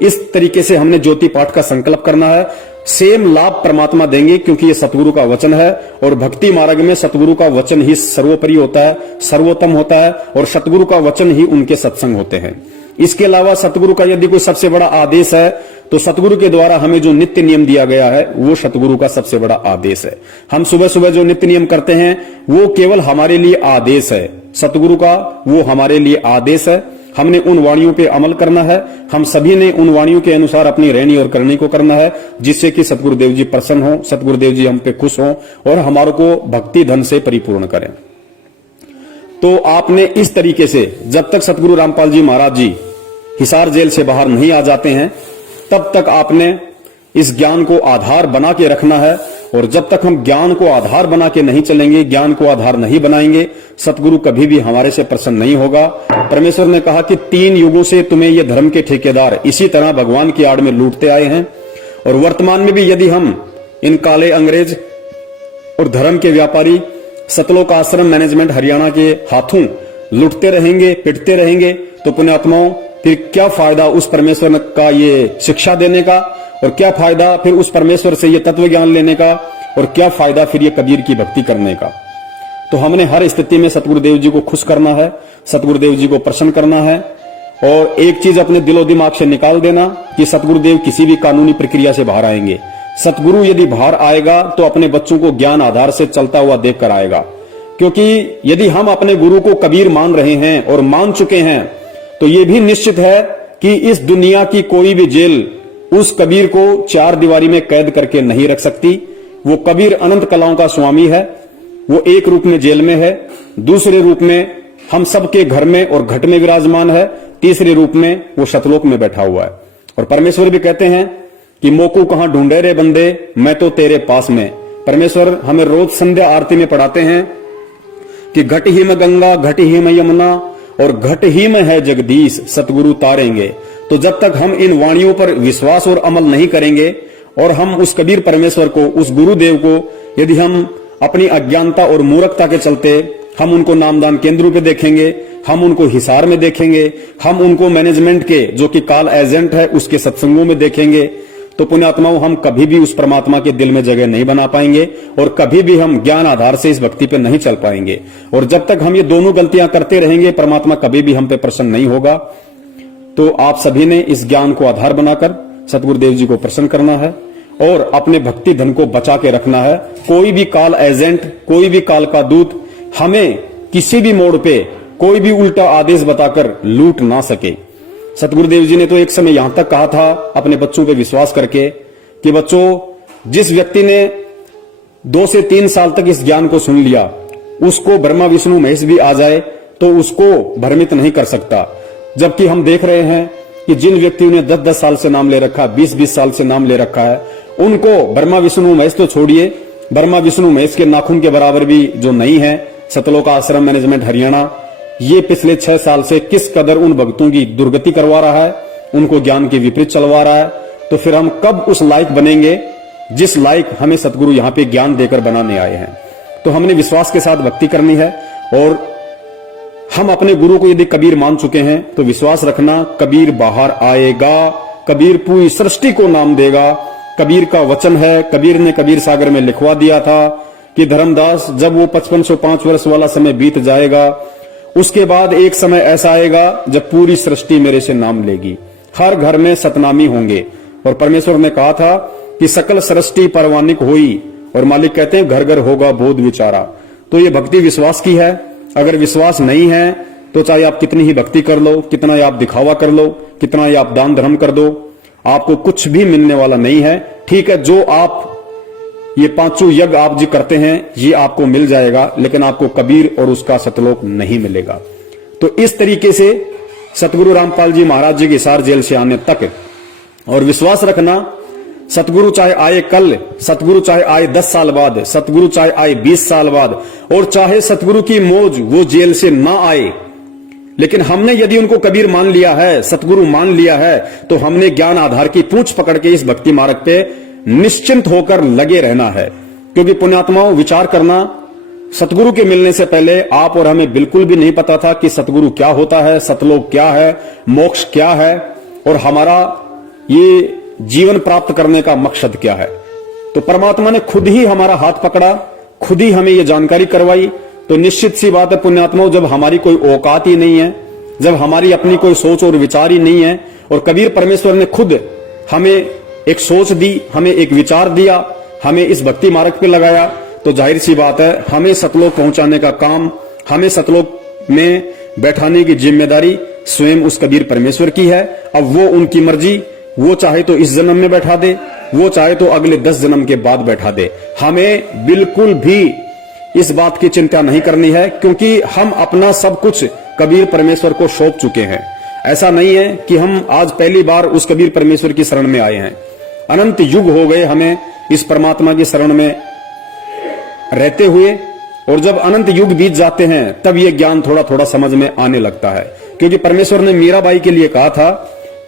इस तरीके से हमने ज्योति पाठ का संकल्प करना है। सेम लाभ परमात्मा देंगे क्योंकि ये सतगुरु का वचन है और भक्ति मार्ग में सतगुरु का वचन ही सर्वोपरि होता है, सर्वोत्तम होता है और सतगुरु का वचन ही उनके सत्संग होते हैं। इसके अलावा सतगुरु का यदि कोई सबसे बड़ा आदेश है तो सतगुरु के द्वारा हमें जो नित्य नियम दिया गया है वो सतगुरु का सबसे बड़ा आदेश है। हम सुबह सुबह जो नित्य नियम करते हैं वो केवल हमारे लिए आदेश है, सतगुरु का वो हमारे लिए आदेश है। हमने उन वाणियों पे अमल करना है, हम सभी ने उन वाणियों के अनुसार अपनी रहनी और करनी को करना है, जिससे कि सतगुरुदेव जी प्रसन्न हो, सतगुरुदेव जी हम पे खुश हों और हमारे को भक्ति धन से परिपूर्ण करें। तो आपने इस तरीके से जब तक सतगुरु रामपाल जी महाराज जी हिसार जेल से बाहर नहीं आ जाते हैं तब तक आपने इस ज्ञान को आधार बना के रखना है। और जब तक हम ज्ञान को आधार बना के नहीं चलेंगे, ज्ञान को आधार नहीं बनाएंगे, सतगुरु कभी भी हमारे से प्रसन्न नहीं होगा। परमेश्वर ने कहा कि 3 युगों से तुम्हें ये धर्म के ठेकेदार इसी तरह भगवान की आड़ में लूटते आए हैं और वर्तमान में भी यदि हम इन काले अंग्रेज और धर्म के व्यापारी सतलोक आश्रम मैनेजमेंट हरियाणा के हाथों लुटते रहेंगे, पिटते रहेंगे, तो पुण्यात्माओं फिर क्या फायदा उस परमेश्वर का ये शिक्षा देने का, और क्या फायदा फिर उस परमेश्वर से ये तत्व ज्ञान लेने का, और क्या फायदा फिर ये कबीर की भक्ति करने का। तो हमने हर स्थिति में सतगुरुदेव जी को खुश करना है, सतगुरुदेव जी को प्रसन्न करना है। और एक चीज अपने दिलो दिमाग से निकाल देना कि सतगुरुदेव किसी भी कानूनी प्रक्रिया से बाहर आएंगे। सतगुरु यदि बाहर आएगा तो अपने बच्चों को ज्ञान आधार से चलता हुआ देख कर आएगा, क्योंकि यदि हम अपने गुरु को कबीर मान रहे हैं और मान चुके हैं तो ये भी निश्चित है कि इस दुनिया की कोई भी जेल उस कबीर को 4 दीवारी में कैद करके नहीं रख सकती। वो कबीर अनंत कलाओं का स्वामी है, वो एक रूप में जेल में है, दूसरे रूप में हम सबके घर में और घट में विराजमान है, तीसरे रूप में वो शतलोक में बैठा हुआ है। और परमेश्वर भी कहते हैं कि मोकू कहां ढूंढे रे बंदे, मैं तो तेरे पास में। परमेश्वर हमें रोज संध्या आरती में पढ़ाते हैं कि घट ही में गंगा, घट ही में यमुना और घट ही में है जगदीश, सतगुरु तारेंगे। तो जब तक हम इन वाणियों पर विश्वास और अमल नहीं करेंगे और हम उस कबीर परमेश्वर को, उस गुरुदेव को यदि हम अपनी अज्ञानता और मूर्खता के चलते हम उनको नामदान केंद्रों पे देखेंगे, हम उनको हिसार में देखेंगे, हम उनको मैनेजमेंट के जो कि काल एजेंट है उसके सत्संगों में देखेंगे, तो पुण्यात्माओं हम कभी भी उस परमात्मा के दिल में जगह नहीं बना पाएंगे और कभी भी हम ज्ञान आधार से इस भक्ति पे नहीं चल पाएंगे। और जब तक हम ये दोनों गलतियां करते रहेंगे परमात्मा कभी भी हम पे प्रसन्न नहीं होगा। तो आप सभी ने इस ज्ञान को आधार बनाकर सतगुरुदेव जी को प्रसन्न करना है और अपने भक्ति धन को बचा के रखना है। कोई भी काल एजेंट, कोई भी काल का दूत हमें किसी भी मोड़ पे कोई भी उल्टा आदेश बताकर लूट ना सके। सतगुरुदेव जी ने तो एक समय यहां तक कहा था अपने बच्चों पे विश्वास करके कि बच्चों, जिस व्यक्ति ने 2 से 3 साल तक इस ज्ञान को सुन लिया उसको ब्रह्मा विष्णु महेश भी आ जाए तो उसको भ्रमित नहीं कर सकता। जबकि हम देख रहे हैं कि जिन व्यक्तियों ने 10-10 साल से नाम ले रखा, 20-20 साल से नाम ले रखा है, उनको ब्रह्मा विष्णु महेश तो छोड़िए, ब्रह्मा विष्णु महेश के नाखून के बराबर भी जो नहीं है सतलोक आश्रम मैनेजमेंट हरियाणा, ये पिछले 6 साल से किस कदर उन भक्तों की दुर्गति करवा रहा है, उनको ज्ञान के विपरीत चलवा रहा है। तो फिर हम कब उस लायक बनेंगे जिस लायक हमें सतगुरु यहां पे ज्ञान देकर बनाने आए हैं। तो हमने विश्वास के साथ भक्ति करनी है और हम अपने गुरु को यदि कबीर मान चुके हैं तो विश्वास रखना कबीर बाहर आएगा, कबीर पूरी सृष्टि को नाम देगा। कबीर का वचन है, कबीर ने कबीर सागर में लिखवा दिया था कि धर्मदास जब वो 5505 वर्ष वाला समय बीत जाएगा उसके बाद एक समय ऐसा आएगा जब पूरी सृष्टि मेरे से नाम लेगी, हर घर में सतनामी होंगे। और परमेश्वर ने कहा था कि सकल सृष्टि परवानिक हुई, और मालिक कहते हैं घर घर होगा बोध विचारा। तो ये भक्ति विश्वास की है। अगर विश्वास नहीं है तो चाहे आप कितनी ही भक्ति कर लो, कितना ही आप दिखावा कर लो, कितना ही आप दान धर्म कर दो, आपको कुछ भी मिलने वाला नहीं है। ठीक है, जो आप ये 5 यज्ञ आप जी करते हैं ये आपको मिल जाएगा, लेकिन आपको कबीर और उसका सतलोक नहीं मिलेगा। तो इस तरीके से सतगुरु रामपाल जी महाराज जी के हिसार जेल से आने तक, और विश्वास रखना सतगुरु चाहे आए कल, सतगुरु चाहे आए 10 साल बाद, सतगुरु चाहे आए 20 साल बाद, और चाहे सतगुरु की मौज वो जेल से ना आए, लेकिन हमने यदि उनको कबीर मान लिया है, सतगुरु मान लिया है, तो हमने ज्ञान आधार की पूंछ पकड़ के इस भक्ति मार्ग पे निश्चिंत होकर लगे रहना है। क्योंकि पुण्यात्माओं, विचार करना, सतगुरु के मिलने से पहले आप और हमें बिल्कुल भी नहीं पता था कि सतगुरु क्या होता है, सतलोक क्या है, मोक्ष क्या है, और हमारा ये जीवन प्राप्त करने का मकसद क्या है। तो परमात्मा ने खुद ही हमारा हाथ पकड़ा, खुद ही हमें ये जानकारी करवाई। तो निश्चित सी बात है पुण्यात्माओं, जब हमारी कोई औकात ही नहीं है, जब हमारी अपनी कोई सोच और विचार ही नहीं है, और कबीर परमेश्वर ने खुद हमें एक सोच दी, हमें एक विचार दिया, हमें इस भक्ति मार्ग पे लगाया, तो जाहिर सी बात है हमें सतलोक पहुंचाने का काम, हमें सतलोक में बैठाने की जिम्मेदारी स्वयं उस कबीर परमेश्वर की है। अब वो उनकी मर्जी, वो चाहे तो इस जन्म में बैठा दे, वो चाहे तो अगले 10 जन्म के बाद बैठा दे। हमें बिल्कुल भी इस बात की चिंता नहीं करनी है, क्योंकि हम अपना सब कुछ कबीर परमेश्वर को सौंप चुके हैं। ऐसा नहीं है कि हम आज पहली बार उस कबीर परमेश्वर की शरण में आए हैं। अनंत युग हो गए हमें इस परमात्मा की शरण में रहते हुए, और जब अनंत युग बीत जाते हैं तब ये ज्ञान थोड़ा थोड़ा समझ में आने लगता है। क्योंकि परमेश्वर ने मीराबाई के लिए कहा था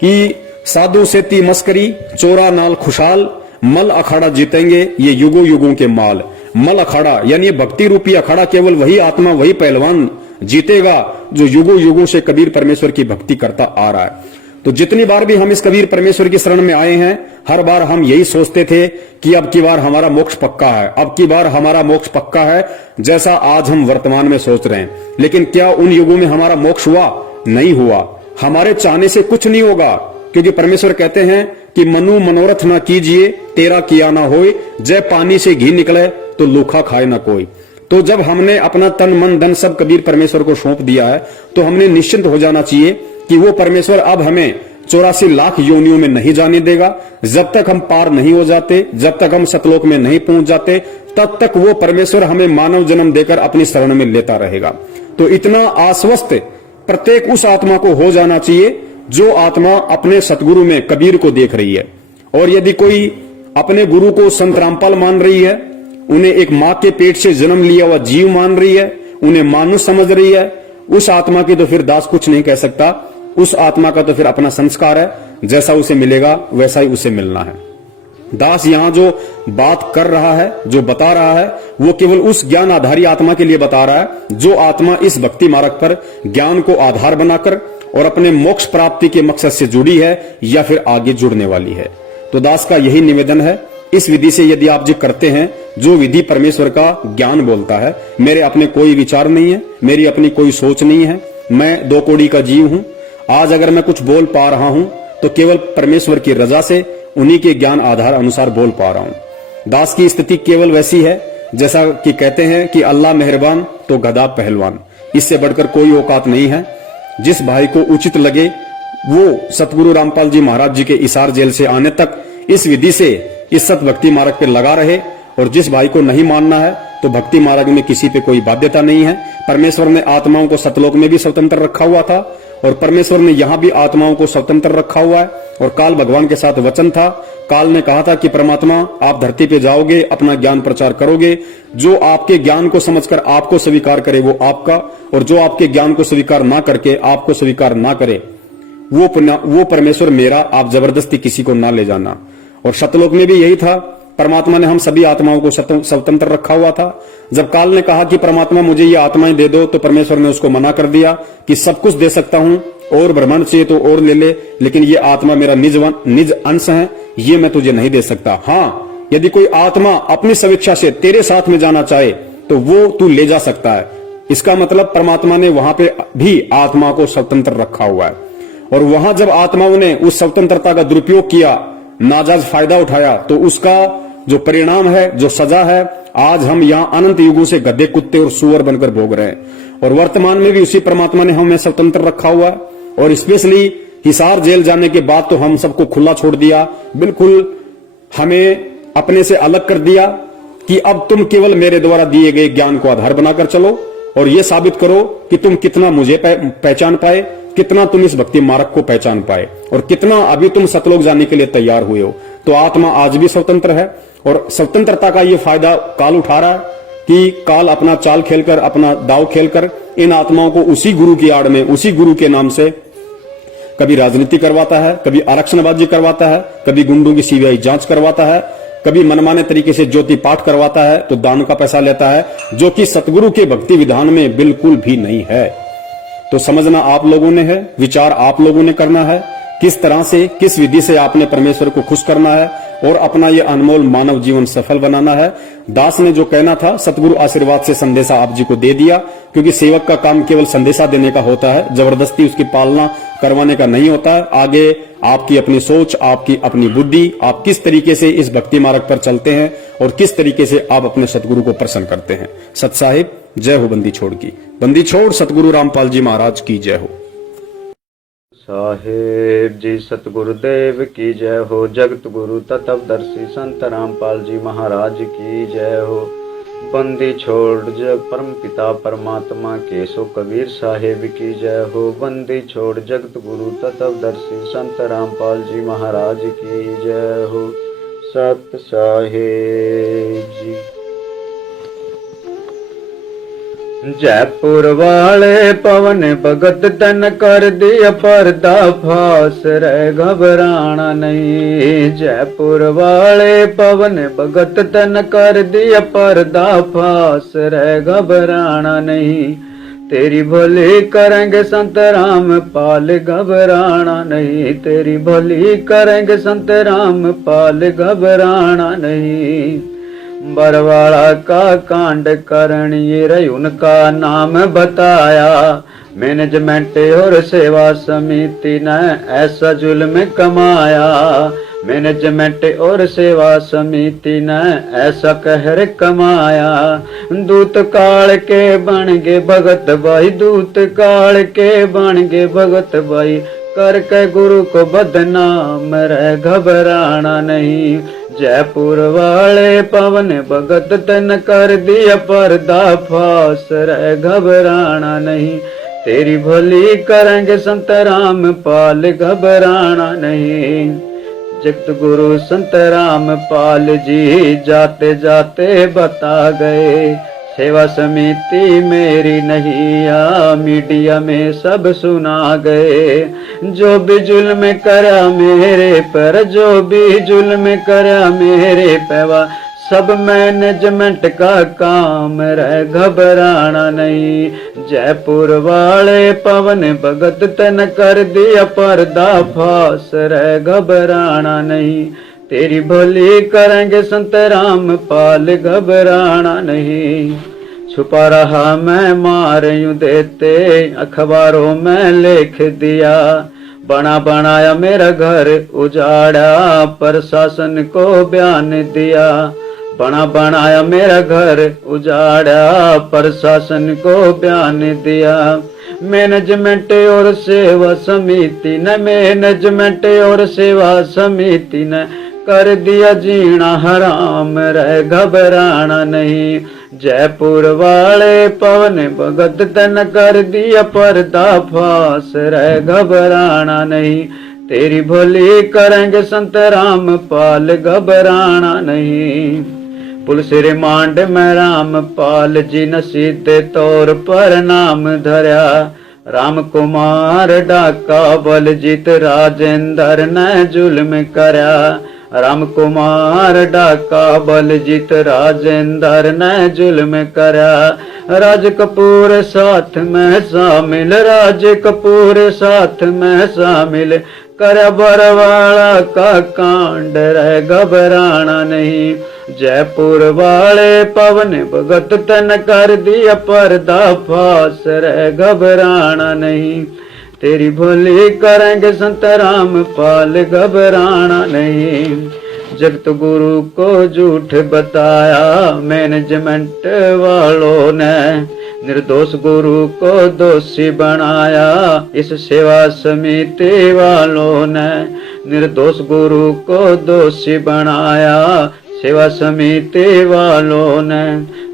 कि साधु सेती मस्करी, चोरा नाल खुशहाल, मल अखाड़ा जीतेंगे ये युगों युगों के माल। मल अखाड़ा यानी भक्ति रूपी अखाड़ा केवल वही आत्मा, वही पहलवान जीतेगा जो युगों युगों से कबीर परमेश्वर की भक्ति करता आ रहा है। तो जितनी बार भी हम इस कबीर परमेश्वर की शरण में आए हैं, हर बार हम यही सोचते थे कि अब की बार हमारा मोक्ष पक्का है, अब की बार हमारा मोक्ष पक्का है, जैसा आज हम वर्तमान में सोच रहे हैं। लेकिन क्या उन युगों में हमारा मोक्ष हुआ? नहीं हुआ। हमारे चाहने से कुछ नहीं होगा, क्योंकि परमेश्वर कहते हैं कि मनु मनोरथ ना कीजिए, तेरा किया ना होए, जय पानी से घी निकले तो लूखा खाए ना कोई। तो जब हमने अपना तन मन धन सब कबीर परमेश्वर को सौंप दिया है, तो हमने निश्चिंत हो जाना चाहिए कि वो परमेश्वर अब हमें 84 लाख योनियों में नहीं जाने देगा। जब तक हम पार नहीं हो जाते, जब तक हम सतलोक में नहीं पहुंच जाते, तब तक वो परमेश्वर हमें मानव जन्म देकर अपनी शरण में लेता रहेगा। तो इतना आश्वस्त प्रत्येक उस आत्मा को हो जाना चाहिए जो आत्मा अपने सतगुरु में कबीर को देख रही है। और यदि कोई अपने गुरु को संत रामपाल मान रही है, उन्हें एक मां के पेट से जन्म लिया हुआ जीव मान रही है, उन्हें मानुष समझ रही है, उस आत्मा की तो फिर दास कुछ नहीं कह सकता। उस आत्मा का तो फिर अपना संस्कार है, जैसा उसे मिलेगा वैसा ही उसे मिलना है। दास यहां जो बात कर रहा है, जो बता रहा है, वो केवल उस ज्ञान आधारी आत्मा के लिए बता रहा है जो आत्मा इस भक्ति मार्ग पर ज्ञान को आधार बनाकर और अपने मोक्ष प्राप्ति के मकसद से जुड़ी है या फिर आगे जुड़ने वाली है। तो दास का यही निवेदन है, इस विधि से यदि आप जी करते हैं, जो विधि परमेश्वर का ज्ञान बोलता है, मेरे अपने कोई विचार नहीं है, मेरी अपनी कोई सोच नहीं है, मैं 2 कौड़ी का जीव हूं। आज अगर मैं कुछ बोल पा रहा हूं तो केवल परमेश्वर की रजा से, उन्हीं के ज्ञान आधार अनुसार बोल पा रहा हूं। दास की स्थिति केवल वैसी है जैसा कि कहते हैं कि अल्लाह मेहरबान तो गधा पहलवान, इससे बढ़कर कोई औकात नहीं है। जिस भाई को उचित लगे वो सतगुरु रामपाल जी महाराज जी के इसार जेल से आने तक इस विधि से इस सत भक्ति मार्ग पर लगा रहे, और जिस भाई को नहीं मानना है तो भक्ति मार्ग में किसी पे कोई बाध्यता नहीं है। परमेश्वर ने आत्माओं को सतलोक में भी स्वतंत्र रखा हुआ था, और परमेश्वर ने यहां भी आत्माओं को स्वतंत्र रखा हुआ है। और काल भगवान के साथ वचन था, काल ने कहा था कि परमात्मा आप धरती पे जाओगे, अपना ज्ञान प्रचार करोगे, जो आपके ज्ञान को समझकर आपको स्वीकार करे वो आपका, और जो आपके ज्ञान को स्वीकार ना करके आपको स्वीकार ना करे वो परमेश्वर मेरा, आप जबरदस्ती किसी को ना ले जाना। और सतलोक में भी यही था, परमात्मा ने हम सभी आत्माओं को स्वतंत्र रखा हुआ था। जब काल ने कहा कि परमात्मा मुझे ये आत्माएं दे दो, तो परमेश्वर ने उसको मना कर दिया कि सब कुछ दे सकता हूं, और ब्रह्मांड चाहिए तो और ले ले, लेकिन ये आत्मा मेरा निज अंश है, ये मैं तुझे नहीं दे सकता। हाँ, यदि कोई आत्मा अपनी स्वेच्छा से तेरे साथ में जाना चाहे तो वो तू ले जा सकता है। इसका मतलब परमात्मा ने वहां पे भी आत्मा को स्वतंत्र रखा हुआ है। और वहां जब आत्माओं ने उस स्वतंत्रता का दुरुपयोग किया, नाजायज फायदा उठाया, तो उसका जो परिणाम है, जो सजा है, आज हम यहां अनंत युगों से गधे, कुत्ते और सुअर बनकर भोग रहे हैं। और वर्तमान में भी उसी परमात्मा ने हमें स्वतंत्र रखा हुआ है। और स्पेशली हिसार जेल जाने के बाद तो हम सबको खुला छोड़ दिया, बिल्कुल हमें अपने से अलग कर दिया कि अब तुम केवल मेरे द्वारा दिए गए ज्ञान को आधार बनाकर चलो, और यह साबित करो कि तुम कितना मुझे पहचान पाए, कितना तुम इस भक्ति मार्ग को पहचान पाए, और कितना अभी तुम सतलोक जाने के लिए तैयार हुए हो। तो आत्मा आज भी स्वतंत्र है, और स्वतंत्रता का ये फायदा काल उठा रहा है कि काल अपना चाल खेलकर, अपना दाव खेलकर इन आत्माओं को उसी गुरु की आड़ में, उसी गुरु के नाम से कभी राजनीति करवाता है, कभी आरक्षणबाजी करवाता है, कभी गुंडों की सीबीआई जांच करवाता है, कभी मनमाने तरीके से ज्योति पाठ करवाता है, तो दान का पैसा लेता है, जो कि सतगुरु के भक्ति विधान में बिल्कुल भी नहीं है। तो समझना आप लोगों ने है, विचार आप लोगों ने करना है किस तरह से, किस विधि से आपने परमेश्वर को खुश करना है और अपना ये अनमोल मानव जीवन सफल बनाना है। दास ने जो कहना था सतगुरु आशीर्वाद से संदेशा आप जी को दे दिया, क्योंकि सेवक का काम केवल संदेशा देने का होता है, जबरदस्ती उसकी पालना करवाने का नहीं होता है। आगे आपकी अपनी सोच, आपकी अपनी बुद्धि, आप किस तरीके से इस भक्ति मार्ग पर चलते हैं और किस तरीके से आप अपने सतगुरु को प्रसन्न करते हैं। सत साहिब जय हो बंदी छोड़ की। बंदी छोड़ सतगुरु रामपाल जी महाराज की जय हो। साहेब जी सतगुरुदेव की जय हो। जगत गुरु तत्वदर्शी संत रामपाल जी महाराज की जय हो। बंदी छोड़ जग परम पिता परमात्मा केशव कबीर साहेब की जय हो। बंदी छोड़ जगत गुरु तत्वदर्शी संत रामपाल जी महाराज की जय हो। सत साहेब जी। जयपुर वाले पवन भगत तन कर दिया पर्दा फास, रे घबराना नहीं। जयपुर वाले पवन भगत तन कर दिया पर्दा फास, रे घबराना नहीं। तेरी भली करेंगे संत राम पाल, घबराना नहीं। तेरी भली करेंगे संत राम पाल, घबराना नहीं। बरवाड़ा का कांड करण ये रही उनका नाम बताया। मैनेजमेंट और सेवा समिति ने ऐसा जुल्म कमाया। मैनेजमेंट और सेवा समिति ने ऐसा कहर कमाया। दूत काल के बन गे भगत भाई, दूत काल के बन गे भगत भाई। करके गुरु को बदनाम, रे घबराना नहीं। जयपुर वाले पवन भगत तन कर दिया पर्दा फास, रे घबराना नहीं। तेरी भली करेंगे संत राम पाल, घबराना नहीं। जगत गुरु संत राम पाल जी जाते जाते बता गए, सेवा समिति मेरी नहीं आ, मीडिया में सब सुना गए। जो भी जुल्म करा मेरे पर, जो भी जुल्म करा मेरे पैवा, सब मैनेजमेंट का काम, रे घबराना नहीं। जयपुर वाले पवन भगत तन कर दिया पर्दा फास, रे घबराना नहीं। तेरी भली करेंगे संत राम पाल, घबराना नहीं। छुपा रहा मैं मार यूं देते, अखबारों में लिख दिया। बना बनाया मेरा घर उजाड़ा, प्रशासन को बयान दिया। बना बनाया मेरा घर उजाड़ा, प्रशासन को बयान दिया। मैनेजमेंट और सेवा समिति ने, मैनेजमेंट और सेवा समिति ने कर दिया जीना हराम, रे घबराना नहीं। जयपुर वाले पवन भगत तन कर दिया पर्दा फास, रे घबराना नहीं। तेरी भली करेंगे संत राम पाल, घबराना नहीं। पुलिस रिमांड में राम पाल जी ने सीधे तौर पर नाम धरा। राम कुमार डाका बलजीत राजेंद्र ने जुल्म करा। राम कुमार डाका बलजीत राजेंद्र ने जुल्म करा। राज कपूर साथ में शामिल, राज कपूर साथ में शामिल। कर बरवाड़ा का कांड, रे घबराना नहीं। जयपुर वाले पवन भगत तन कर दिया पर्दा फास, रे घबराना नहीं। तेरी भली करेंगे संत राम पाल, घबराना नहीं। जगत गुरु को झूठ बताया मैनेजमेंट वालों ने, निर्दोष गुरु को दोषी बनाया इस सेवा समिति वालों ने। निर्दोष गुरु को दोषी बनाया सेवा समिति वालों ने।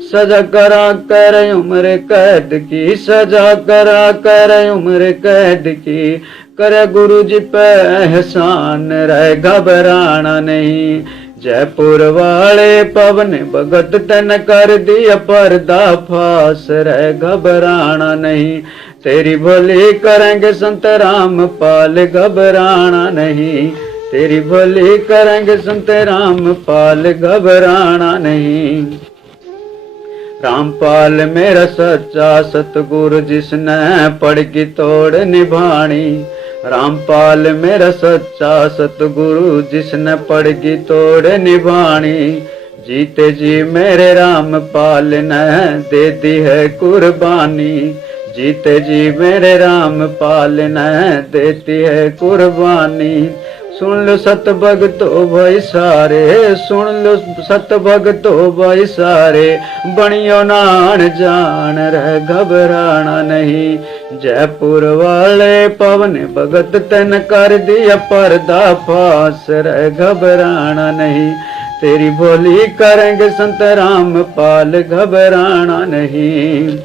सजा करा कर उम्र कैद की, सजा करा कर उम्र कैद की। करे गुरु जी पे एहसान, रहे घबराना नहीं। जयपुर वाले पवन भगत तन कर दिया पर्दा फास, रहे घबराना नहीं। तेरी भली करेंगे संत राम पाल, घबराना नहीं। तेरी भली करेंगे संत राम पाल, घबराना नहीं। रामपाल मेरा सच्चा सतगुरु जिसने पढ़ की तोड़ निभानी। रामपाल मेरा सच्चा सतगुरु, जिसने पड़गी तोड़ निभानी। जीते जी मेरे रामपाल ने दे दी है कुर्बानी। जीते जी मेरे रामपाल ने देती है कुर्बानी। सुन लो सत भगतो भाई सारे, सुन लो सत भगतो भाई सारे, बनियो नान जान रह घबराना नहीं। जयपुर वाले पवन भगत तन कर दिया पर्दा फास, रह घबराना नहीं। तेरी बोली करेंगे संत रामपाल, घबराना नहीं।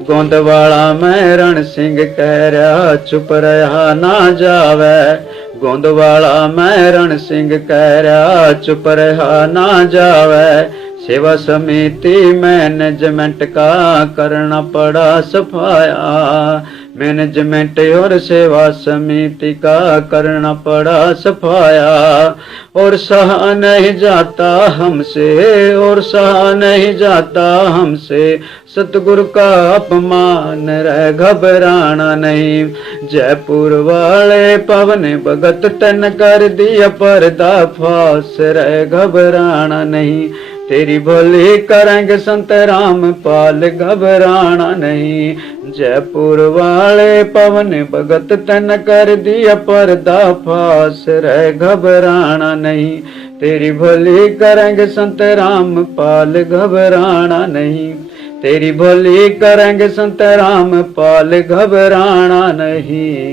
गोंदवाला में रण सिंह कह रहा, चुप रहा ना जावे। गोंदवाला में रण सिंह कह रहा, चुप रहा ना जावे। सेवा समिति मैनेजमेंट का करना पड़ा सफाया। मैनेजमेंट और सेवा समिति का करना पड़ा सफाया। और सहा नहीं जाता हमसे, और सहा नहीं जाता हमसे, सतगुरु का अपमान, रह घबराना नहीं। जयपुर वाले पवन भगत तन कर दिया पर्दा फास, रह घबराना नहीं। तेरी भली करेंगे संत रामपाल, घबराना नहीं। जयपुर वाले पवन भगत तन कर दिया पर्दा फास, रह घबराना नहीं। तेरी भली करेंगे संत रामपाल, घबराना नहीं। तेरी भली करेंगे संत रामपाल, घबराना नहीं।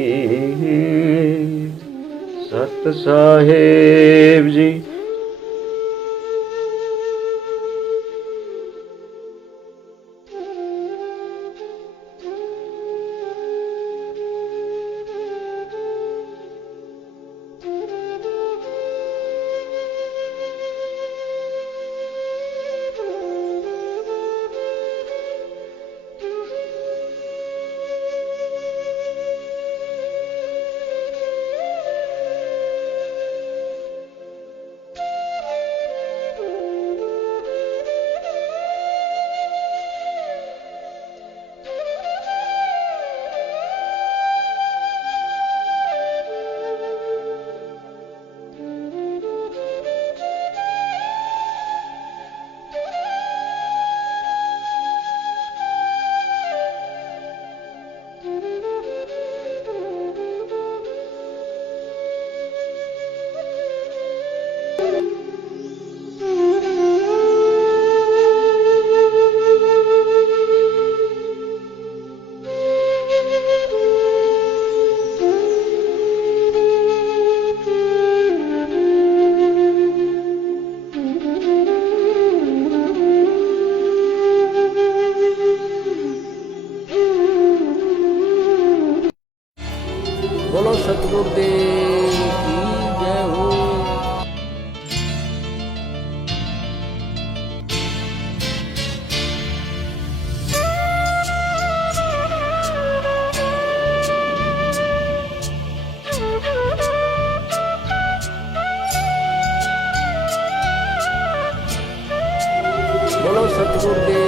सत साहेब जी। बोलो सतगुरुदेव की जय हो। बोलो सतगुरुदेव